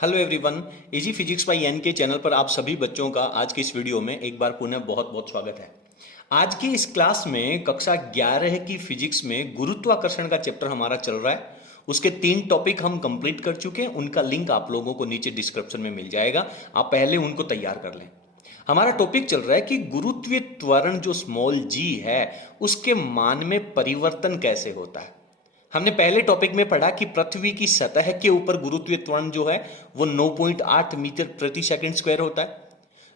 Hello everyone, easy physics by N K channel पर आप सभी बच्चों का आज की इस वीडियो में एक बार पुनः बहुत बहुत स्वागत है। आज की इस क्लास में कक्षा 11 की फिजिक्स में गुरुत्वाकर्षण का चैप्टर हमारा चल रहा है। उसके 3 टॉपिक हम कंप्लीट कर चुके हैं। उनका लिंक आप लोगों को नीचे डिस्क्रिप्शन में मिल जाएगा, आप पहले उनको तैयार कर लें। हमारा टॉपिक चल रहा है कि गुरुत्वीय त्वरण जो स्मॉल जी है उसके मान में परिवर्तन कैसे होता है। हमने पहले टॉपिक में पढ़ा कि पृथ्वी की सतह के ऊपर गुरुत्वीय त्वरण जो है वो 9.8 मीटर प्रति सेकंड स्क्वायर होता है।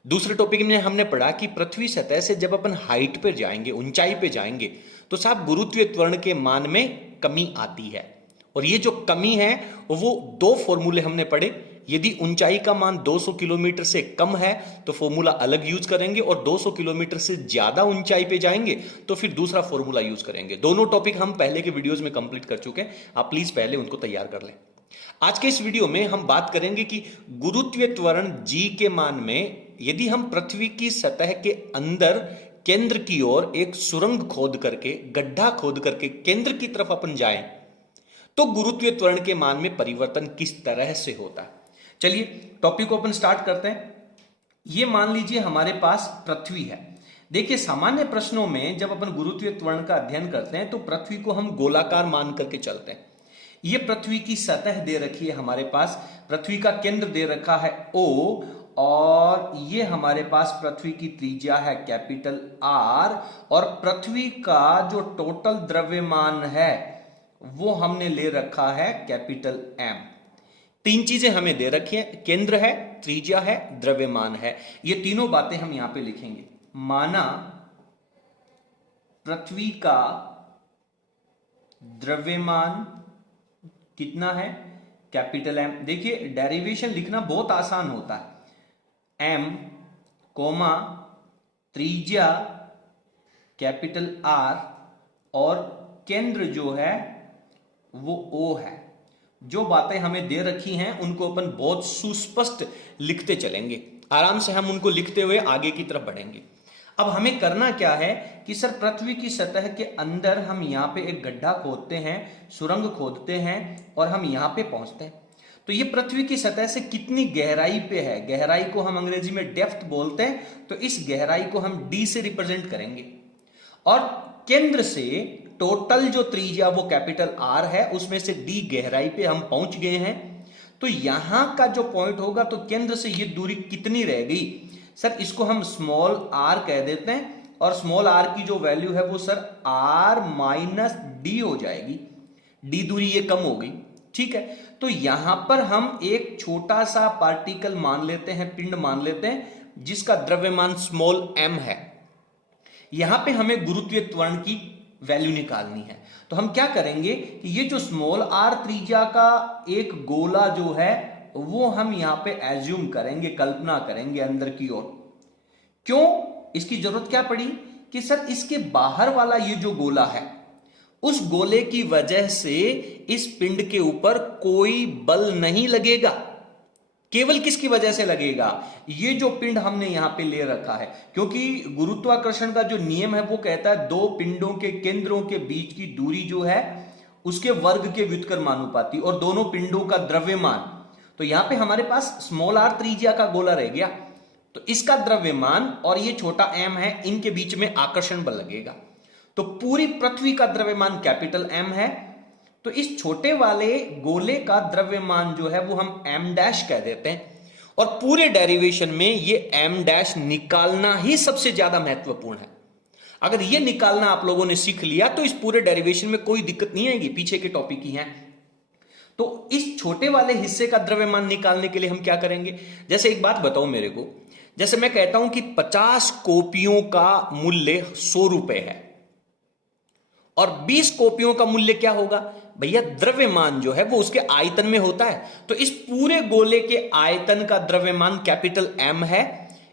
दूसरे टॉपिक में हमने पढ़ा कि पृथ्वी सतह से जब अपन हाइट पे जाएंगे, ऊंचाई पे जाएंगे, तो साहब गुरुत्वीय त्वरण के मान में कमी आती है। और ये जो कमी है वो 2 फॉर्मूले हमने पढ़े। यदि ऊंचाई का मान 200 किलोमीटर से कम है तो फॉर्मूला अलग यूज करेंगे, और 200 किलोमीटर से ज्यादा ऊंचाई पे जाएंगे तो फिर दूसरा फॉर्मूला यूज करेंगे। दोनों टॉपिक हम पहले के वीडियोस में कंप्लीट कर चुके हैं, आप प्लीज पहले उनको तैयार कर लें। आज के इस वीडियो में हम बात करेंगे कि गुरुत्वीय त्वरण जी के मान में यदि हम पृथ्वी की सतह के अंदर केंद्र की ओर एक सुरंग खोद करके, गड्ढा खोद करके केंद्र की तरफ अपन जाएं तो गुरुत्वीय त्वरण के मान में परिवर्तन किस तरह से होता है। चलिए टॉपिक को अपन स्टार्ट करते हैं। ये मान लीजिए हमारे पास पृथ्वी है। देखिए सामान्य प्रश्नों में जब अपन गुरुत्वीय त्वरण का अध्ययन करते हैं तो पृथ्वी को हम गोलाकार मान करके चलते हैं। ये पृथ्वी की सतह दे रखी है हमारे पास, पृथ्वी का केंद्र दे रखा है O, और ये हमारे पास पृथ्वी की त्रिज्या है कैपिटल R, और पृथ्वी का जो टोटल द्रव्यमान है वो हमने ले रखा है कैपिटल M। 3 चीजें हमें दे रखी हैं, केंद्र है, त्रिज्या है, द्रव्यमान है। ये तीनों बातें हम यहां पे लिखेंगे। माना पृथ्वी का द्रव्यमान कितना है, कैपिटल M। देखिए डेरिवेशन लिखना बहुत आसान होता है। M कोमा त्रिज्या कैपिटल R और केंद्र जो है वो O है। जो बातें हमें दे रखी हैं उनको अपन बहुत सुस्पष्ट लिखते चलेंगे, आराम से हम उनको लिखते हुए आगे की तरफ बढ़ेंगे। अब हमें करना क्या है कि सर पृथ्वी की सतह के अंदर हम यहां पे एक गड्ढा खोदते हैं, सुरंग खोदते हैं और हम यहां पे पहुंचते हैं। तो ये पृथ्वी की सतह से कितनी गहराई पे है, गहराई को हम अंग्रेजी में डेप्थ बोलते हैं, तो इस गहराई को हम D से रिप्रेजेंट करेंगे। और केंद्र से टोटल जो त्रिज्या वो कैपिटल R है, उसमें से D गहराई पे हम पहुंच गए हैं। तो यहां का जो पॉइंट होगा तो केंद्र से ये दूरी कितनी रह गई, सर इसको हम स्मॉल r कह देते हैं, और स्मॉल r की जो वैल्यू है वो सर r माइनस डी हो जाएगी। d दूरी ये कम हो गई, ठीक है। तो यहां पर हम एक छोटा सा पार्टिकल मान लेते हैं, पिंड मान लेते हैं, जिसका द्रव्यमान स्मॉल m है। यहां पे हमें गुरुत्वीय त्वरण की वैल्यू निकालनी है। तो हम क्या करेंगे कि ये जो स्मॉल r त्रिज्या का एक गोला जो है वो हम यहां पे एज्यूम करेंगे, कल्पना करेंगे अंदर की ओर। क्यों, इसकी जरूरत क्या पड़ी कि सर इसके बाहर वाला ये जो गोला है उस गोले की वजह से इस पिंड के ऊपर कोई बल नहीं लगेगा। केवल किसकी वजह से लगेगा, ये जो पिंड हमने यहां पे ले रखा है। क्योंकि गुरुत्वाकर्षण का जो नियम है वो कहता है 2 पिंडों के केंद्रों के बीच की दूरी जो है उसके वर्ग के व्युत्क्रमानुपाती, और दोनों पिंडों का द्रव्यमान। तो यहां पे हमारे पास स्मॉल r त्रिज्या का गोला रह गया, तो इसका द्रव्यमान और ये छोटा m है, इनके बीच में आकर्षण बल लगेगा। तो पूरी पृथ्वी का द्रव्यमान कैपिटल M है, तो इस छोटे वाले गोले का द्रव्यमान जो है वो हम m डैश कह देते हैं। और पूरे डेरिवेशन में ये m डैश निकालना ही सबसे ज्यादा महत्वपूर्ण है। अगर ये निकालना आप लोगों ने सीख लिया तो इस पूरे डेरिवेशन में कोई दिक्कत नहीं आएगी, पीछे के टॉपिक ही हैं। तो इस छोटे वाले हिस्से का द्रव्यमान निकालने के लिए हम क्या करेंगे, जैसे एक बात बताओ मेरे को, जैसे मैं कहता हूं कि 50 कॉपियों का मूल्य 100 रुपए है और 20 कॉपियों का मूल्य क्या होगा भैया, द्रव्यमान जो है वो उसके आयतन में होता है। तो इस पूरे गोले के आयतन का द्रव्यमान कैपिटल M है,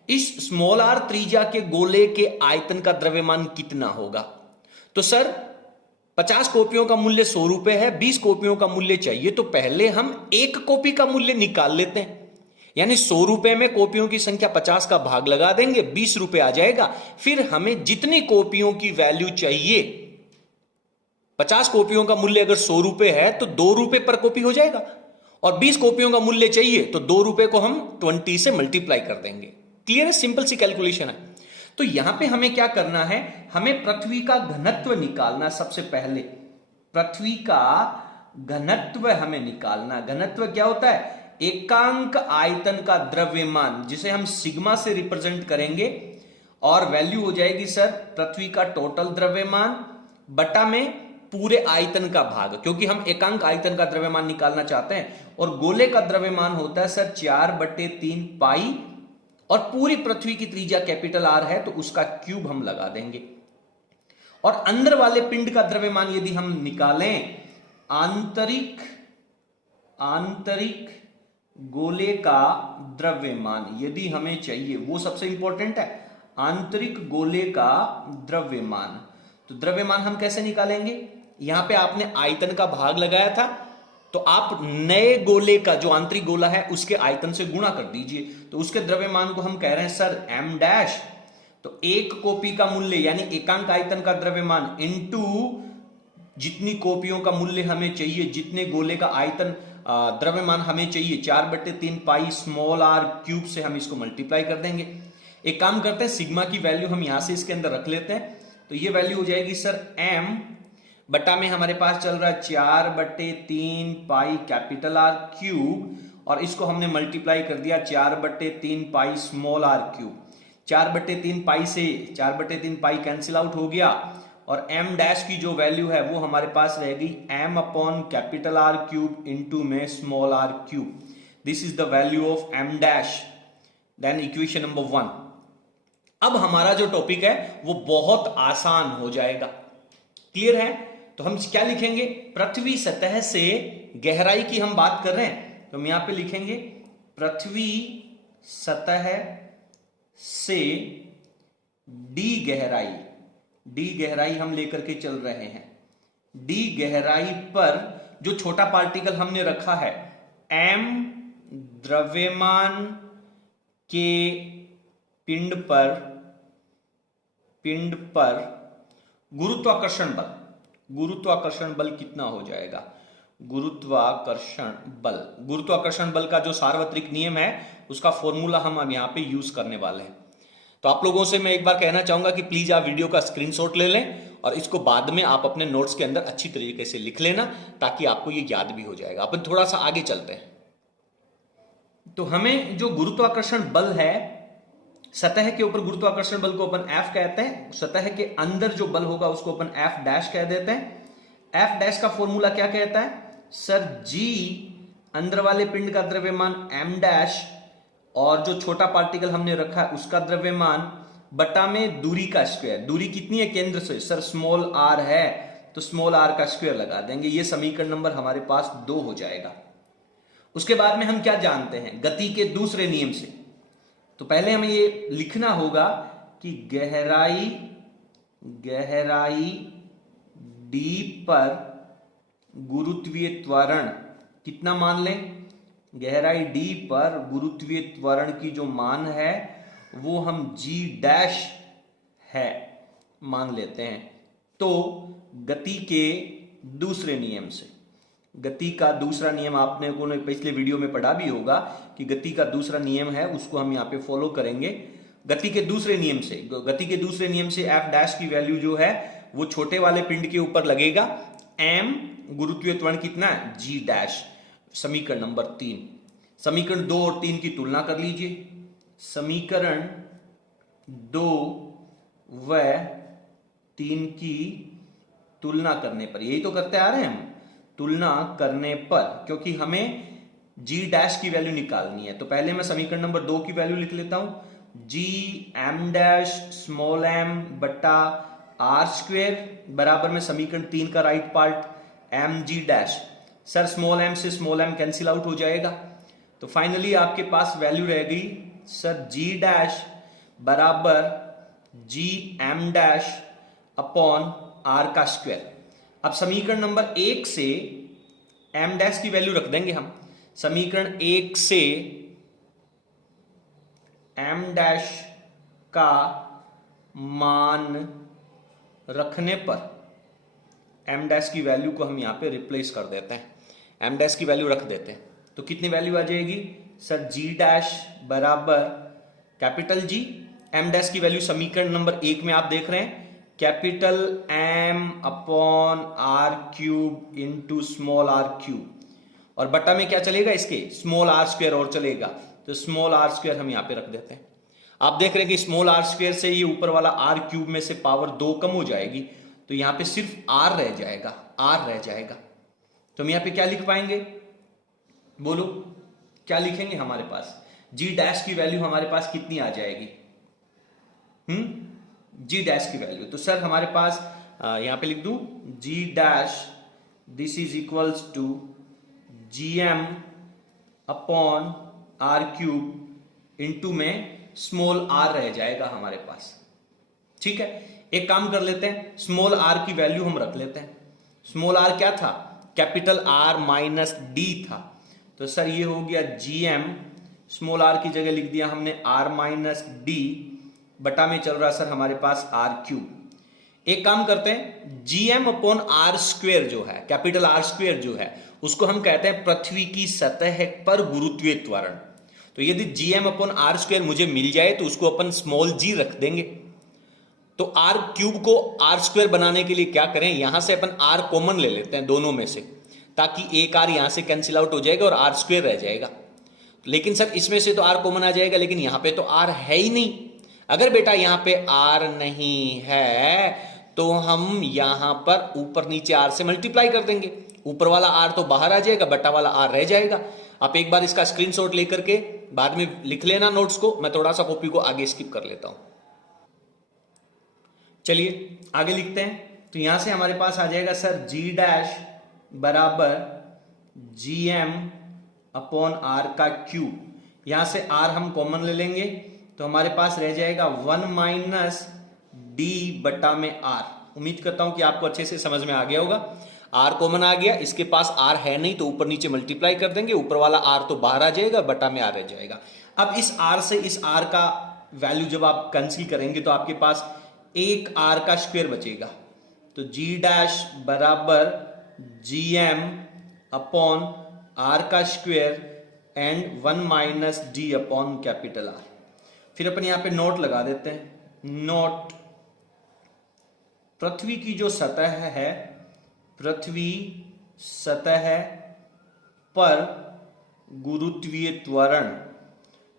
इस स्मॉल r त्रिज्या के गोले के आयतन का द्रव्यमान कितना होगा। तो सर 50 कॉपियों का मूल्य 100 रुपए है, 20 कॉपियों का मूल्य चाहिए, तो पहले हम 1 कॉपी का मूल्य निकाल लेते हैं। यानी 100 रुपए में कॉपियों की संख्या 50 का भाग लगा देंगे, 20 रुपए आ जाएगा। फिर हमें जितनी कॉपियों की वैल्यू चाहिए, 50 कॉपियों का मूल्य अगर 100 रुपए है तो 2 रुपए पर कॉपी हो जाएगा, और 20 कॉपियों का मूल्य चाहिए तो 2 रुपए को हम 20 से मल्टीप्लाई कर देंगे। क्लियर है? सिंपल सी कैलकुलेशन है। तो यहां पे हमें क्या करना है, हमें पृथ्वी का घनत्व निकालना। सबसे पहले पृथ्वी का घनत्व हमें निकालना। घनत्व क्या होता है? एकांक आयतन का द्रव्यमान, जिसे हम सिग्मा से रिप्रेजेंट करेंगे, और वैल्यू हो जाएगी सर पृथ्वी का टोटल द्रव्यमान बटा में पूरे आयतन का भाग, क्योंकि हम एकांक आयतन का द्रव्यमान निकालना चाहते हैं। और गोले का द्रव्यमान होता है सर 4/3 पाई, और पूरी पृथ्वी की त्रिज्या कैपिटल आर है तो उसका क्यूब हम लगा देंगे। और अंदर वाले पिंड का द्रव्यमान यदि हम निकालें, आंतरिक गोले का द्रव्यमान यदि हमें चाहिए, वो सबसे इंपॉर्टेंट है, आंतरिक गोले का द्रव्यमान। तो द्रव्यमान हम कैसे निकालेंगे? यहां पे आपने आयतन का भाग लगाया था, तो आप नए गोले का जो आंतरिक गोला है उसके आयतन से गुणा कर दीजिए। तो उसके द्रव्यमान को हम कह रहे हैं सर m डैश। तो एक कॉपी का मूल्य यानी एकांक आयतन का द्रव्यमान इनटू जितनी कॉपियों का मूल्य हमें चाहिए, जितने गोले का आयतन द्रव्यमान हमें चाहिए, 4/3 पाई स्मॉल r क्यूब से हम इसको मल्टीप्लाई कर देंगे। एक काम करते हैं, सिग्मा की वैल्यू हम यहां से इसके अंदर रख लेते हैं। तो ये वैल्यू हो जाएगी सर m बटा में हमारे पास चल रहा है 4/3 पाई कैपिटल R क्यूब, और इसको हमने मल्टीप्लाई कर दिया 4/3 पाई स्मॉल r क्यूब। 4/3 पाई से 4/3 पाई कैंसिल आउट हो गया, और m डैश की जो वैल्यू है वो हमारे पास रहेगी m upon capital R cube into में small r cube. This is the value of m dash. Then equation number 1। अब हमारा जो टॉपिक है वो बहुत आसान हो जाएगा। क्लियर है? तो हम क्या लिखेंगे? पृथ्वी सतह से गहराई की हम बात कर रहे हैं, तो हम यहां पे लिखेंगे पृथ्वी सतह से डी गहराई हम लेकर के चल रहे हैं। डी गहराई पर जो छोटा पार्टिकल हमने रखा है m द्रव्यमान के पिंड पर गुरुत्वाकर्षण बल कितना हो जाएगा? गुरुत्वाकर्षण बल का जो सार्वत्रिक नियम है उसका फॉर्मूला हम अब यहां पे यूज करने वाले हैं। तो आप लोगों से मैं एक बार कहना चाहूंगा कि प्लीज आप वीडियो का स्क्रीनशॉट ले लें और इसको बाद में आप अपने नोट्स के अंदर अच्छी तरीके से लिख लेना, ताकि आपको ये याद भी हो जाएगा। अपन थोड़ा सा आगे चलते हैं। तो हमें जो गुरुत्वाकर्षण बल है, सतह के ऊपर गुरुत्वाकर्षण बल को अपन F कहते हैं, सतह के अंदर जो बल होगा उसको अपन F डैश कह देते हैं। F डैश का फॉर्मूला क्या कहता है सर? G अंदर वाले पिंड का द्रव्यमान m डैश, और जो छोटा पार्टिकल हमने रखा है उसका द्रव्यमान बटा में दूरी का स्क्वायर। दूरी कितनी है केंद्र से? सर स्मॉल r है, तो स्मॉल r का स्क्वायर लगा देंगे। ये समीकरण नंबर हमारे पास 2 हो जाएगा। उसके बाद में हम क्या जानते हैं? गति के दूसरे नियम से। तो पहले हमें ये लिखना होगा कि गहराई d पर गुरुत्वीय त्वरण कितना मान लें? गहराई d पर गुरुत्वीय त्वरण की जो मान है वो हम g डैश है मान लेते हैं। तो गति के दूसरे नियम से, गति का दूसरा नियम आपने को पिछले वीडियो में पढ़ा भी होगा कि गति का दूसरा नियम है, उसको हम यहाँ पे फॉलो करेंगे। गति के दूसरे नियम से F डैश की वैल्यू जो है वो छोटे वाले पिंड के ऊपर लगेगा m, गुरुत्वीय त्वरण कितना है? g dash. समीकरण नंबर 3। समीकरण 2 और 3 की तुलना कर लीजिए। समीकरण 2 व 3 की तुलना करने पर, यही तो करते आ रहे हैं हम, तुलना करने पर, क्योंकि हमें g डैश की वैल्यू निकालनी है। तो पहले मैं समीकरण नंबर 2 की वैल्यू लिख लेता हूं, g m dash small m बटा r स्क्वेयर बराबर में समीकरण 3 का right part m g dash. Sir small m से स्मॉल m कैंसिल आउट हो जाएगा, तो फाइनली आपके पास वैल्यू रह गई सर g डैश बराबर g m dash upon r का स्क्वायर। अब समीकरण नंबर 1 से m डैश की वैल्यू रख देंगे हम। समीकरण 1 से m डैश का मान रखने पर m डैश की वैल्यू को हम यहां पे रिप्लेस कर देते हैं, m डैश की वैल्यू रख देते हैं। तो तो कितनी वैल्यू आ जाएगी सर, जी डैश बराबर कैपिटल जी, एम डैश की वैल्यू समीकरण नंबर 1 में आप देख रहे हैं, capital M upon are cube into small r cube, और बटा में क्या चलेगा इसके, स्मॉल आर स्क्वायर और चलेगा, तो स्मॉल आर स्क्वायर हम यहां पे रख देते हैं। आप देख रहे हैं कि स्मॉल आर स्क्वायर से ये ऊपर वाला आर क्यूब में से पावर 2 कम हो जाएगी, तो यहां पे सिर्फ आर रह जाएगा, आर रह जाएगा। तो हम यहां पे क्या लिख पाएंगे, बोलो क्या लिखेंगे हमारे पास, जी डैश की वैल्यू हमारे पास कितनी आ जाएगी, जी डैश की वैल्यू, तो सर हमारे पास यहां पे लिख दूं g dash this is equals to g M upon are cube into में स्मॉल आर रह जाएगा हमारे पास। ठीक है, एक काम कर लेते हैं, स्मॉल आर की वैल्यू हम रख लेते हैं। स्मॉल आर क्या था, कैपिटल आर माइनस डी था, तो सर ये हो गया जी एम, स्मॉल आर की जगह लिख दिया हमने आर माइनस डी, बटा में चल रहा सर हमारे पास आर क्यूब। एक काम करते हैं, G M upon R square जो है, कैपिटल आर स्क्वेयर जो है, उसको हम कहते हैं पृथ्वी की सतह पर गुरुत्वीय त्वरण। तो यदि G M upon R square मुझे मिल जाए तो उसको अपन स्मॉल जी रख देंगे। तो आर क्यूब को आर स्क्वेयर बनाने के लिए क्या करें, यहां से अपन आर कॉमन ले लेते हैं दोनों में से, ताकि एक आर यहां से कैंसिल आउट हो जाएगा और आर स्क्वेयर रह जाएगा। लेकिन सर इसमें से तो आर कॉमन आ जाएगा, लेकिन यहां पे तो आर है ही नहीं। अगर बेटा यहां पे आर नहीं है तो हम यहां पर ऊपर नीचे आर से मल्टीप्लाई कर देंगे, ऊपर वाला आर तो बाहर आ जाएगा, बटा वाला आर रह जाएगा। आप एक बार इसका स्क्रीनशॉट लेकर के बाद में लिख लेना नोट्स को, मैं थोड़ा सा कॉपी को आगे स्किप कर लेता हूं। चलिए आगे लिखते हैं, तो यहां से हमारे पास आ जाएगा सर जी डैश बराबर जी एम अपॉन आर का क्यूब, यहां से आर हम कॉमन ले लेंगे, तो हमारे पास रह जाएगा 1 माइनस डी बटा में आर। उम्मीद करता हूं कि आपको अच्छे से समझ में आ गया होगा। आर कॉमन आ गया, इसके पास आर है नहीं तो ऊपर नीचे मल्टीप्लाई कर देंगे, ऊपर वाला आर तो बाहर आ जाएगा, बटा में आर रह जाएगा। अब इस आर से इस आर का वैल्यू जब आप कैंसिल करेंगे तो आपके पास एक आर का स्क्वायर बचेगा, तो जी डैश बराबर जी एम अपॉन आर का square and 1 minus d upon capital R. फिर अपन यहां पे नोट लगा देते हैं, नोट पृथ्वी की जो सतह है, पृथ्वी सतह पर गुरुत्वीय त्वरण,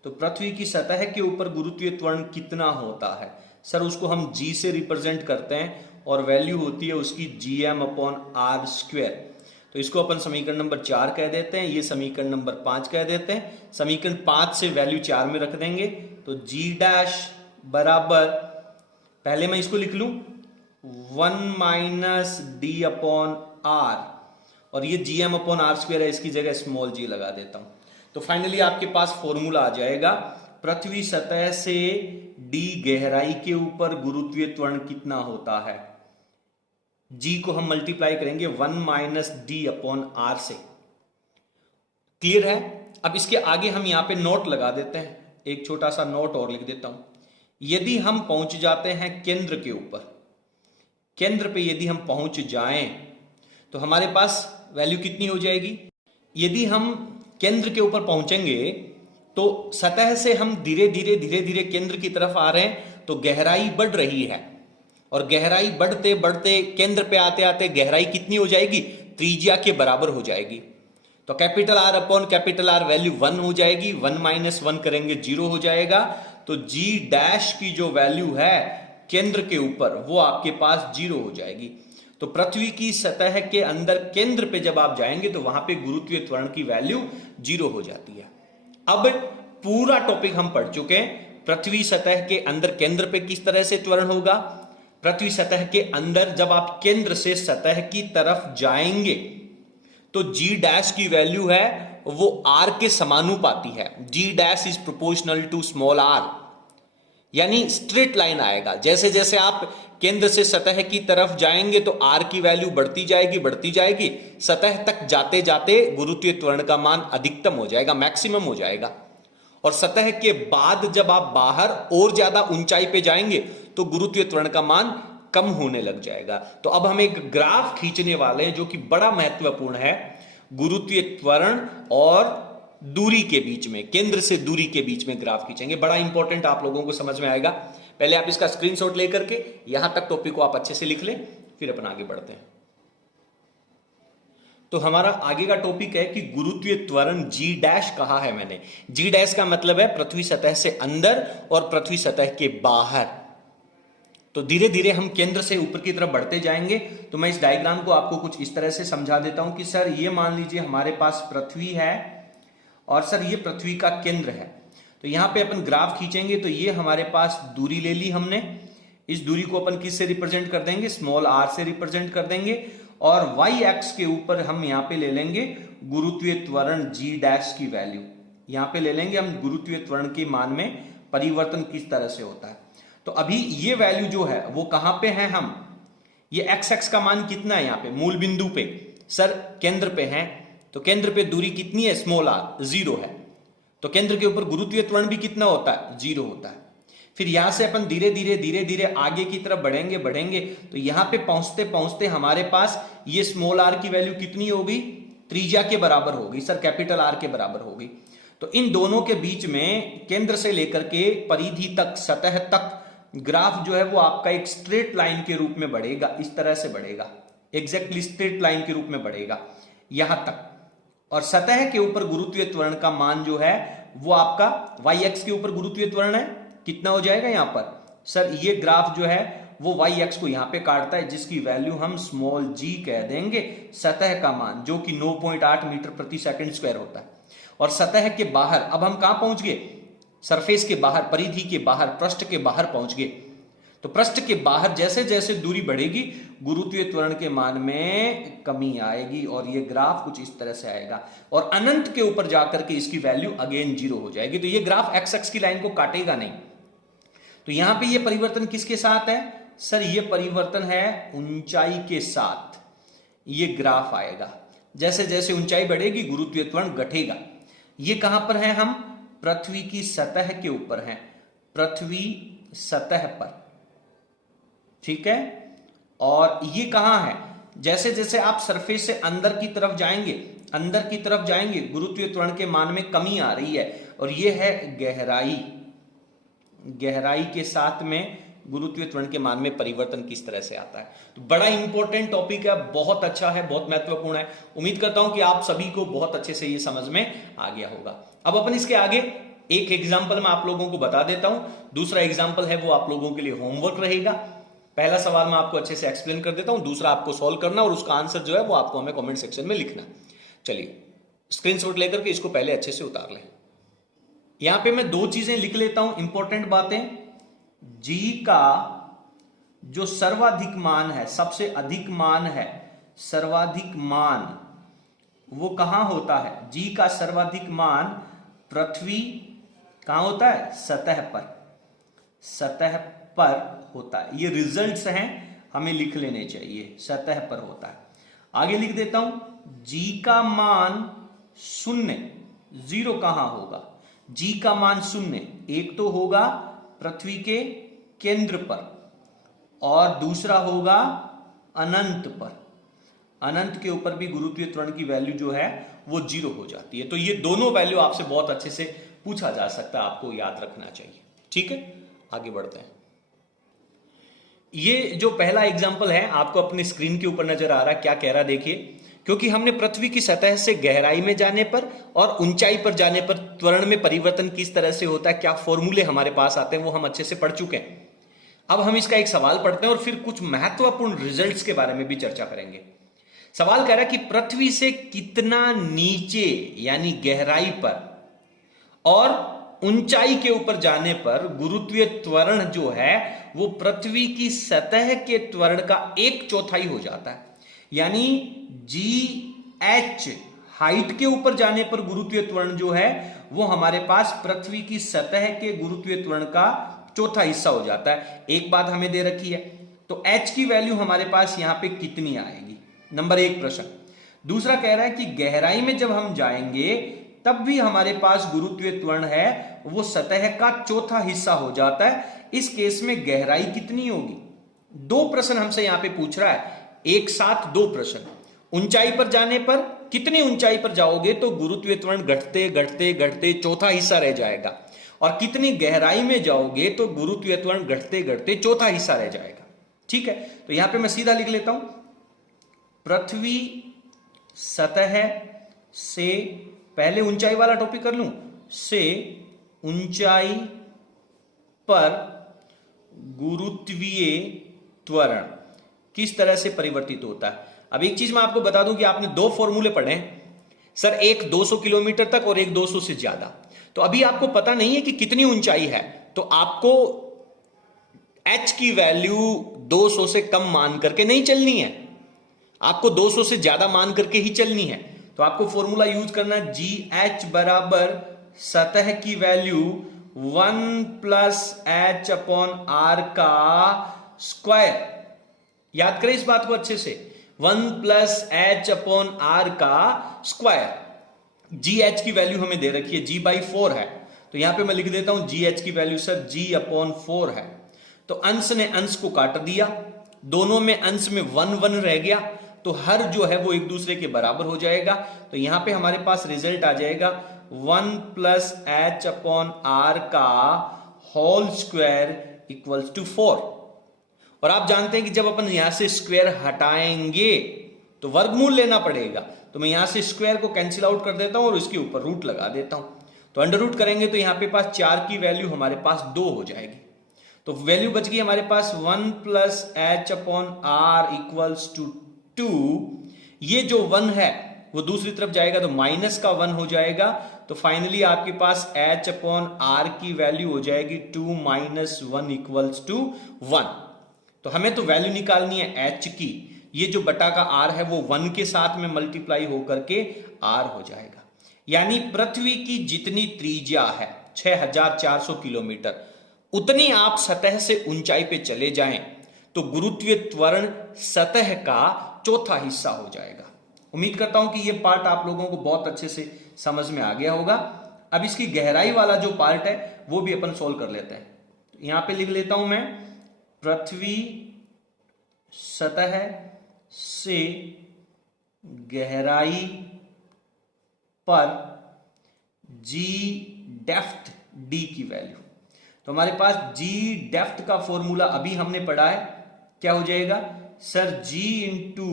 तो पृथ्वी की सतह के ऊपर गुरुत्वीय त्वरण कितना होता है सर, उसको हम जी से रिप्रेजेंट करते हैं और वैल्यू होती है उसकी G M upon R square. तो इसको अपन समीकरण नंबर 4 कह देते हैं, ये समीकरण नंबर 5 कह देते हैं। समीकरण 5 से वैल्यू 4 में रख देंगे, तो जी डैश बराबर, पहले मैं इसको लिख लूं 1 माइनस डी अपॉन आर, और ये G M upon R square है, इसकी जगह स्मॉल जी लगा देता हूं। तो फाइनली आपके पास फॉर्मूला आ जाएगा, पृथ्वी सतह से डी गहराई के ऊपर गुरुत्वीय त्वरण कितना होता है, जी को हम मल्टीप्लाई करेंगे 1 माइनस डी अपॉन आर से। क्लियर है? अब इसके आगे हम यहां पे नोट लगा देते हैं, एक छोटा सा नोट और लिख देता हूं। यदि हम पहुंच जाते हैं केंद्र के ऊपर, केंद्र पे यदि हम पहुंच जाएं तो हमारे पास वैल्यू कितनी हो जाएगी, यदि हम केंद्र के ऊपर पहुंचेंगे तो सतह से हम धीरे धीरे केंद्र की तरफ आ रहे हैं, तो गहराई बढ़ रही है, और गहराई बढ़ते बढ़ते केंद्र पे आते आते गहराई कितनी हो जाएगी, त्रिज्या के बराबर हो जाएगी। तो capital R upon capital R value 1 हो जाएगी, 1 माइनस 1 करेंगे 0 हो जाएगा। तो जी डैश की जो वैल्यू है केंद्र के ऊपर वो आपके पास 0 हो जाएगी। तो पृथ्वी की सतह के अंदर केंद्र पे जब आप जाएंगे तो वहां पे गुरुत्वीय त्वरण की वैल्यू 0 हो जाती है। अब पूरा टॉपिक हम पढ़ चुके हैं, पृथ्वी सतह के अंदर केंद्र पे किस तरह से त्वरण होगा, पृथ्वी सतह के अंदर जब आप केंद्र से सतह की तरफ जाएंगे तो जी डैश की वैल्यू है वो आर के समानुपाती है, g dash is proportional to small r, यानी स्ट्रेट लाइन आएगा। जैसे जैसे आप केंद्र से सतह की तरफ जाएंगे तो आर की वैल्यू बढ़ती जाएगी, सतह तक जाते जाते गुरुत्वीय त्वरण का मान अधिकतम हो जाएगा, मैक्सिमम हो जाएगा। और सतह के बाद जब आप बाहर और ज्यादा ऊंचाई पे जाएंगे तो गुरुत्वीय त्वरण का मान कम होने लग जाएगा। तो अब हम एक ग्राफ खींचने वाले हैं जो कि बड़ा महत्वपूर्ण है, गुरुत्वीय त्वरण और दूरी के बीच में, केंद्र से दूरी के बीच में ग्राफ खींचेंगे। बड़ा इंपॉर्टेंट, आप लोगों को समझ में आएगा। पहले आप इसका स्क्रीनशॉट लेकर के यहां तक टॉपिक को आप अच्छे से लिख लें, फिर अपन आगे बढ़ते हैं। तो हमारा आगे का टॉपिक है कि गुरुत्वीय त्वरण जी डैश कहा है मैंने। जी डैश का मतलब है पृथ्वी सतह से अंदर और पृथ्वी सतह के बाहर। तो धीरे धीरे हम केंद्र से ऊपर की तरफ बढ़ते जाएंगे। तो मैं इस डायग्राम को आपको कुछ इस तरह से समझा देता हूं कि सर ये मान लीजिए हमारे पास पृथ्वी है और सर ये पृथ्वी का केंद्र है। तो यहां पे अपन ग्राफ खींचेंगे तो ये हमारे पास दूरी ले ली हमने। इस दूरी को अपन किस से रिप्रेजेंट कर देंगे, स्मॉल आर से रिप्रेजेंट कर देंगे। और वाई एक्स के ऊपर हम यहां पे ले लेंगे गुरुत्वीय त्वरण जी डैश की वैल्यू। यहां पे ले लेंगे हम गुरुत्वीय त्वरण के मान में परिवर्तन किस तरह से होता है। तो अभी ये वैल्यू जो है वो कहां पे है, हम ये एक्स एक्स का मान कितना है यहाँ पे मूल बिंदु पे, सर केंद्र पे है। तो केंद्र पे दूरी कितनी है, स्मॉल आर, 0 है। तो केंद्र के ऊपर गुरुत्वीय त्वरण भी कितना होता है, 0 होता है। फिर यहां से अपन धीरे धीरे आगे की तरफ बढ़ेंगे तो यहां पे पहुंचते पहुंचते हमारे पास ये स्मॉल आर की वैल्यू कितनी होगी, त्रिज्या के बराबर होगी, सर कैपिटल आर के बराबर होगी। तो इन दोनों के बीच में केंद्र से लेकर के परिधि तक, सतह तक ग्राफ जो है वो आपका एक स्ट्रेट लाइन के रूप में बढ़ेगा, इस तरह से बढ़ेगा, एग्जैक्टली स्ट्रेट लाइन के रूप में बढ़ेगा यहां तक। और सतह के ऊपर गुरुत्वीय त्वरण का मान जो है वो आपका वाई एक्स के ऊपर गुरुत्वीय त्वरण है, कितना हो जाएगा यहां पर, सर ये ग्राफ जो है वो वाई एक्स को यहां पे काटता है, जिसकी वैल्यू हम स्मॉल जी कह देंगे, सतह का मान जो कि 9.8 मीटर प्रति सेकंड स्क्वायर होता है। और सतह के बाहर अब हम कहां पहुंच गए, सरफेस के बाहर, परिधि के बाहर, पृष्ठ के बाहर पहुंच गए। तो पृष्ठ के बाहर जैसे जैसे दूरी बढ़ेगी गुरुत्वीय त्वरण के मान में कमी आएगी और ये ग्राफ कुछ इस तरह से आएगा। और अनंत के ऊपर जाकर के इसकी वैल्यू अगेन 0 हो जाएगी। तो ये ग्राफ एक्स एक्स की लाइन को काटेगा नहीं। तो यहां पे ये परिवर्तन किसके साथ है, सर ये परिवर्तन है ऊंचाई के साथ। ये ग्राफ आएगा जैसे जैसे ऊंचाई बढ़ेगी गुरुत्वीय त्वरण घटेगा। ये कहां पर है, हम पृथ्वी की सतह के ऊपर हैं, पृथ्वी सतह पर, ठीक है। और ये कहां है, जैसे जैसे आप सरफेस से अंदर की तरफ जाएंगे गुरुत्वीय त्वरण के मान में कमी आ रही है। और ये है गहराई के साथ में गुरुत्वीय त्वरण के मान में परिवर्तन किस तरह से आता है। तो बड़ा इंपॉर्टेंट टॉपिक है, बहुत अच्छा है, बहुत महत्वपूर्ण है। उम्मीद करता हूं कि आप सभी को बहुत अच्छे से ये समझ में आ गया होगा। अब अपन इसके आगे एक एग्जाम्पल मैं आप लोगों को बता देता हूं, दूसरा एग्जाम्पल है वो आप लोगों के लिए होमवर्क रहेगा। पहला सवाल मैं आपको अच्छे से एक्सप्लेन कर देता हूं, दूसरा आपको सॉल्व करना और उसका आंसर जो है वो आपको हमें कमेंट सेक्शन में लिखना। चलिए स्क्रीनशॉट लेकर के इसको पहले अच्छे से उतार लें। यहां पे मैं 2 चीजें लिख लेता हूं, इंपॉर्टेंट बातें। जी का जो सर्वाधिक मान है, सबसे अधिक मान है, सर्वाधिक मान वो कहां होता है, जी का सर्वाधिक मान पृथ्वी कहां होता है, सतह पर होता है। ये रिजल्ट्स हैं, हमें लिख लेने चाहिए, सतह पर होता है। आगे लिख देता हूं, जी का मान 0 कहां होगा, जी का मान 0 एक तो होगा पृथ्वी के केंद्र पर और दूसरा होगा अनंत पर। अनंत के ऊपर भी गुरुत्वीय त्वरण की वैल्यू जो है वो 0 हो जाती है। तो ये दोनों वैल्यू आपसे बहुत अच्छे से पूछा जा सकता है, आपको याद रखना चाहिए, ठीक है। आगे बढ़ते हैं। ये जो पहला एग्जांपल है आपको अपनी स्क्रीन के ऊपर नजर आ रहा है, क्या कह रहा है देखिए। क्योंकि हमने पृथ्वी की सतह से गहराई में जाने पर और ऊंचाई पर जाने पर त्वरण में परिवर्तन किस तरह से होता है, क्या फॉर्मूले हमारे पास आते हैं, वो हम अच्छे से पढ़ चुके हैं। अब हम इसका एक सवाल पढ़ते हैं और फिर कुछ महत्वपूर्ण रिजल्ट्स के बारे में भी चर्चा करेंगे। सवाल कह रहा है कि पृथ्वी से कितना नीचे यानी गहराई पर और ऊंचाई के ऊपर जाने पर गुरुत्वीय त्वरण जो है वो पृथ्वी की सतह के त्वरण का 1/4 हो जाता है। यानी जी एच हाइट के ऊपर जाने पर गुरुत्वीय त्वरण जो है वो हमारे पास पृथ्वी की सतह के गुरुत्वीय त्वरण का 1/4 हिस्सा हो जाता है। एक बात हमें दे रखी है, तो एच की वैल्यू हमारे पास यहां पे कितनी आएगी, नंबर 1 प्रश्न। दूसरा कह रहा है कि गहराई में जब हम जाएंगे तब भी हमारे पास गुरुत्वीय त्वरण है वो सतह का 1/4 हिस्सा हो जाता है। इस केस में गहराई कितनी होगी। 2 प्रश्न हमसे यहां पे पूछ रहा है, एक साथ 2 प्रश्न। ऊंचाई पर जाने पर कितनी ऊंचाई पर जाओगे तो गुरुत्वीय त्वरण घटते घटते घटते चौथा हिस्सा रह जाएगा, और कितनी गहराई में जाओगे तो गुरुत्वीय त्वरण घटते घटते चौथा हिस्सा रह जाएगा। ठीक है, तो यहां पे मैं सीधा लिख लेता हूं, पृथ्वी सतह से, पहले ऊंचाई वाला टॉपिक कर लूं, से ऊंचाई पर गुरुत्वीय त्वरण किस तरह से परिवर्तित होता है। अब एक चीज मैं आपको बता दूं कि आपने दो फॉर्मूले पढ़े हैं सर, एक 200 किलोमीटर तक और एक 200 से ज्यादा। तो अभी आपको पता नहीं है कि कितनी ऊंचाई है, तो आपको h की वैल्यू 200 से कम मान करके नहीं चलनी है, आपको 200 से ज्यादा मान करके ही चलनी है। तो आपको फॉर्मूला यूज करना है, GH बराबर सतह की value 1 plus h upon r का स्क्वायर। याद करें इस बात को अच्छे से, 1 प्लस h अपॉन r का स्क्वायर। GH की वैल्यू हमें दे रखी है, G/4 है, तो यहां पे मैं लिख देता हूं GH की वैल्यू सर G/4 है। तो अंश ने अंश को काट दिया, दोनों में अंश में 1 1 रह गया, तो हर जो है वो एक दूसरे के बराबर हो जाएगा। तो यहां पे हमारे पास रिजल्ट आ जाएगा 1 प्लस h अपॉन r का होल स्क्वायर इक्वल्स टू 4। और आप जानते हैं कि जब अपन यहां से स्क्वायर हटाएंगे तो वर्गमूल लेना पड़ेगा, तो मैं यहां से स्क्वायर को कैंसिल आउट कर देता हूं और इसके ऊपर रूट लगा देता हूं। तो अंडर रूट करेंगे तो यहां पे पास 4 की वैल्यू हमारे पास 2 हो जाएगी, तो वैल्यू बच गई हमारे पास 1 plus h upon r equals to 2। ये जो 1 है वो दूसरी तरफ जाएगा तो माइनस का 1 हो जाएगा, तो फाइनली आपके पास h अपॉन r की वैल्यू हो जाएगी 2 माइनस 1 इक्वल्स टू 1। तो हमें तो वैल्यू निकालनी है h की, ये जो बटा का r है वो 1 के साथ में मल्टीप्लाई होकर के r हो जाएगा। यानी पृथ्वी की जितनी त्रिज्या है 6400 किलोमीटर, उतनी आप सतह से ऊंचाई पे चले जाएं तो गुरुत्वीय त्वरण सतह का चौथा हिस्सा हो जाएगा। उम्मीद करता हूं कि यह पार्ट आप लोगों को बहुत अच्छे से समझ में आ गया होगा। अब इसकी गहराई वाला जो पार्ट है वो भी अपन सोल्व कर लेते हैं। तो यहां पे लिख लेता हूं मैं, पृथ्वी सतह से गहराई पर जी डेप्थ डी की वैल्यू। तो हमारे पास जी डेप्थ का फॉर्मूला अभी हमने पढ़ा है, क्या हो जाएगा sir, G into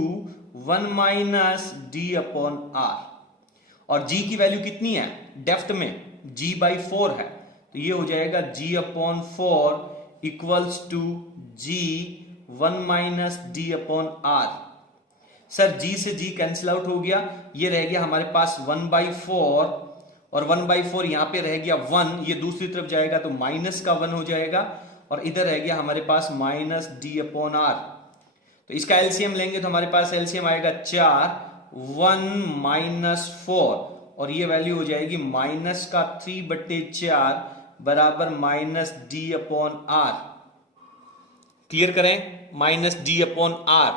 1 minus d upon R, और जी की वैल्यू कितनी है डेप्थ में, G/4 है, तो ये हो जाएगा G/4 equals to g 1 minus d upon r. Sir g से जी कैंसिल आउट हो गया, ये रह गया हमारे पास 1/4, और 1/4 यहां पे रह गया 1, ये दूसरी तरफ जाएगा तो माइनस का 1 हो जाएगा, और इधर रह गया हमारे पास माइनस डी अपॉन आर। तो इसका एलसीएम लेंगे तो हमारे पास एलसीएम आएगा 4, 1 माइनस 4, और ये वैल्यू हो जाएगी माइनस का 3/4 बराबर minus d upon r. Clear करें, minus d upon r,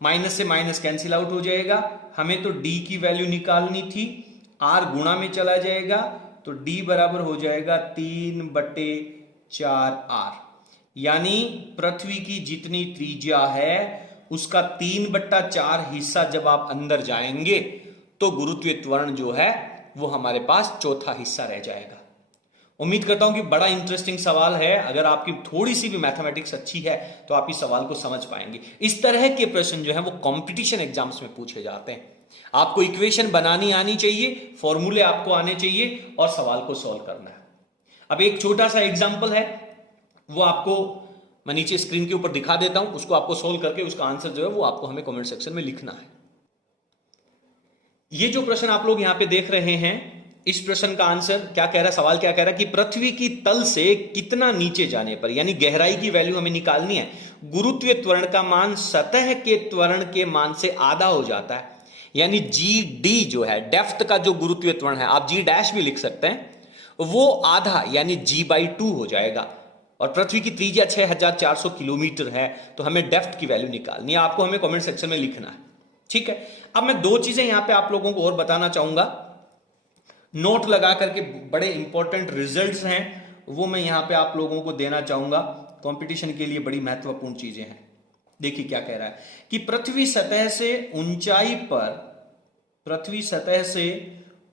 minus से माइनस कैंसिल आउट हो जाएगा, हमें तो डी की वैल्यू निकालनी थी, आर गुणा में चला जाएगा तो डी बराबर हो जाएगा 3/4 आर। यानी पृथ्वी की जितनी त्रिज्या है उसका 3/4 हिस्सा जब आप अंदर जाएंगे तो गुरुत्वीय त्वरण जो है वो हमारे पास चौथा हिस्सा रह जाएगा। उम्मीद करता हूं कि बड़ा इंटरेस्टिंग सवाल है, अगर आपकी थोड़ी सी भी मैथमेटिक्स अच्छी है तो आप इस सवाल को समझ पाएंगे। इस तरह के प्रश्न जो है वो कंपटीशन एग्जाम्स में पूछे जाते हैं। आपको इक्वेशन बनानी आनी चाहिए, फॉर्मूले आपको आने चाहिए, और सवाल को सॉल्व करना है। अब एक छोटा सा एग्जाम्पल है, वो आपको मैं नीचे स्क्रीन के ऊपर दिखा देता हूं, उसको आपको सोल्व करके उसका आंसर जो है वो आपको हमें कमेंट सेक्शन में लिखना है। ये जो प्रश्न आप लोग यहां पे देख रहे हैं, इस प्रश्न का आंसर क्या कह रहा है, सवाल क्या कह रहा है कि पृथ्वी की तल से कितना नीचे जाने पर, यानी गहराई की वैल्यू हमें निकालनी है, गुरुत्वीय त्वरण का मान सतह के त्वरण के मान से आधा हो जाता है। यानी जी डी जो है डेप्थ का जो गुरुत्वीय त्वरण है, आप जी डैश भी लिख सकते हैं, वो आधा यानी G/2 हो जाएगा। और पृथ्वी की त्रिज्या 6400 किलोमीटर है, तो हमें डेप्थ की वैल्यू निकालनी है, आपको हमें कमेंट सेक्शन में लिखना है। ठीक है, अब मैं दो चीजें यहां पे आप लोगों को और बताना चाहूंगा, नोट लगा करके, बड़े इंपॉर्टेंट रिजल्ट्स हैं वो मैं यहां पे आप लोगों को देना चाहूंगा, कंपटीशन के लिए बड़ी महत्वपूर्ण चीजें हैं। देखिए क्या कह रहा है कि पृथ्वी सतह से ऊंचाई पर पृथ्वी सतह से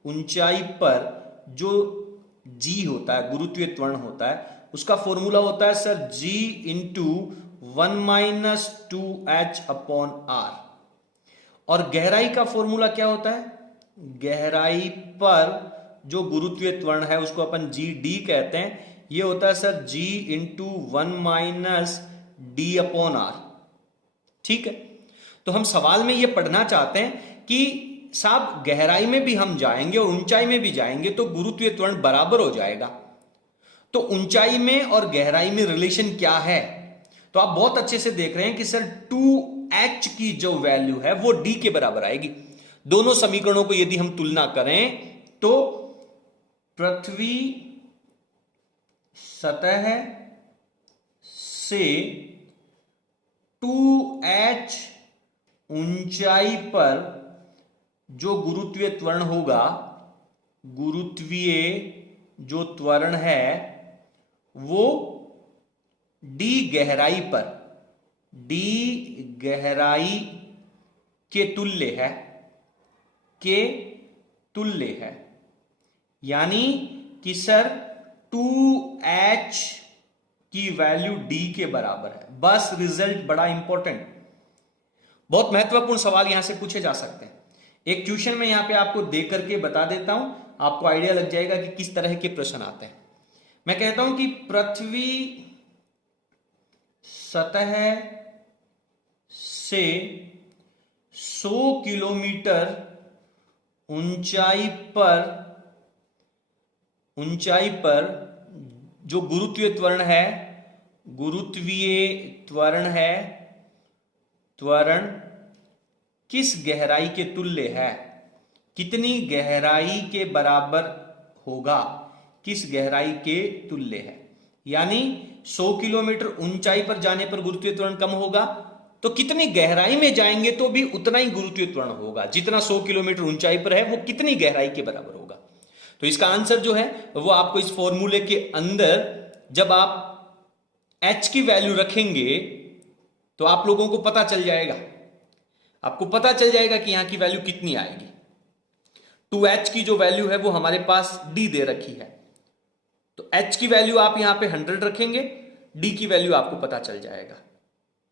ऊंचाई पर जो जी होता है, गुरुत्वीय त्वरण होता है, उसका फॉर्मूला होता है सर g इंटू 1-2h/r। और गहराई का फॉर्मूला क्या होता है? गहराई पर जो गुरुत्वीय त्वरण है उसको अपन GD कहते हैं, ये होता है सर g इंटू 1-d/r। ठीक है, तो हम सवाल में ये पढ़ना चाहते हैं कि साहब गहराई में भी हम जाएंगे और ऊंचाई में भी जाएंगे तो गुरुत्वीय त्वरण बराबर हो जाएगा। तो ऊंचाई में और गहराई में रिलेशन क्या है? तो आप बहुत अच्छे से देख रहे हैं कि सर 2h की जो वैल्यू है वो d के बराबर आएगी। दोनों समीकरणों को यदि हम तुलना करें तो पृथ्वी सतह से 2h ऊंचाई पर जो गुरुत्वीय त्वरण होगा, गुरुत्वीय जो त्वरण है वो d गहराई पर, d गहराई के तुल्य है, के तुल्य है। यानी कि सर 2h की वैल्यू d के बराबर है। बस रिजल्ट बड़ा इंपॉर्टेंट, बहुत महत्वपूर्ण सवाल यहां से पूछे जा सकते हैं। एक क्वेश्चन में यहां पे आपको दे करके बता देता हूं, आपको आइडिया लग जाएगा कि किस तरह के प्रश्न आते हैं। मैं कहता हूं कि पृथ्वी सतह से 100 किलोमीटर ऊंचाई पर जो गुरुत्वीय त्वरण है, गुरुत्वीय त्वरण किस गहराई के तुल्य है, कितनी गहराई के बराबर होगा, किस गहराई के तुल्य है। यानी 100 किलोमीटर ऊंचाई पर जाने पर गुरुत्वीय त्वरण कम होगा, तो कितनी गहराई में जाएंगे तो भी उतना ही गुरुत्वीय त्वरण होगा। जितना 100 किलोमीटर ऊंचाई पर है वो कितनी गहराई के बराबर होगा। तो इसका आंसर जो है वो आपको इस फॉर्मूले के अंदर जब आप h की वैल्यू रखेंगे तो आप लोगों को पता चल जाएगा, आपको पता चल जाएगा कि यहां की वैल्यू कितनी आएगी। 2h की जो वैल्यू है वो हमारे पास d दे रखी है, तो h की वैल्यू आप यहां पे 100 रखेंगे, d की वैल्यू आपको पता चल जाएगा।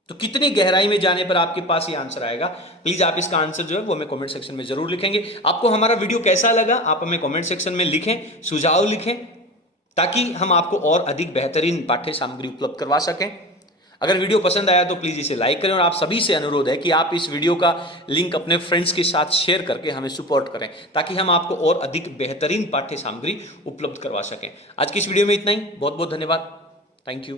तो कितनी गहराई में जाने पर आपके पास ये आंसर आएगा। प्लीज आप इसका आंसर जो है वो हमें कमेंट सेक्शन में जरूर लिखेंगे। आपको हमारा वीडियो कैसा लगा आप हमें कमेंट सेक्शन में लिखें, सुझाव लिखें, ताकि हम आपको और अधिक बेहतरीन पाठ्य सामग्री उपलब्ध करवा सकें। अगर वीडियो पसंद आया तो प्लीज इसे लाइक करें और आप सभी से अनुरोध है कि आप इस वीडियो का लिंक अपने फ्रेंड्स के साथ शेयर करके हमें सपोर्ट करें, ताकि हम आपको और अधिक बेहतरीन पाठ्य सामग्री उपलब्ध करवा सकें। आज की इस वीडियो में इतना ही, बहुत बहुत धन्यवाद, थैंक यू।